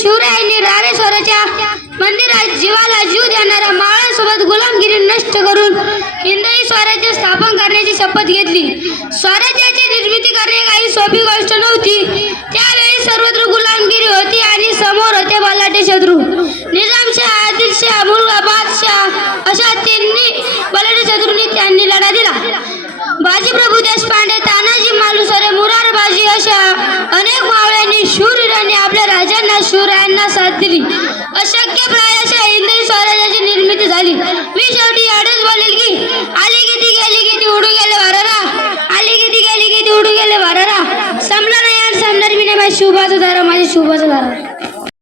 शिवरायांनी रारेश्वराच्या मंदिरात जीवाला जीव देणाऱ्या मावळ्यांसोबत गुलामगिरी नष्ट करून हिंदवी स्वराज्य स्थापन करण्याची शपथ घेतली. स्वराज्याची निर्मिती करणे काही सोपी गोष्ट नव्हती. त्यावेळी सर्वत्र गुलामगिरी होती आणि समोर होते बलाढ्य शत्रू. निजामशाह, आदिलशाह, मुलगा बादशाह अशा तिन्ही बलाढ्य शत्रूंनी त्यांनी लढा दिला. बाजीप्रभू देशपांडे, तानाजी मालुसरे, मुरारबाजी अशा अनेक मावळ्यांनी शूरवीरांनी आपल्या राजांना शिवरायांना साथ दिली. अशक्यप्राय अशा हिंदवी स्वराज्याची निर्मिती झाली. मी शेवटी एवढंच बोलेल की आली किती गेली किती उडू गेले वारारा, आली किती गेली किती उडू गेले वारारा. संपला नाही आणि संपणार मी नाही. माझी शुभाचा धारा, माझी शुभाचा धारा.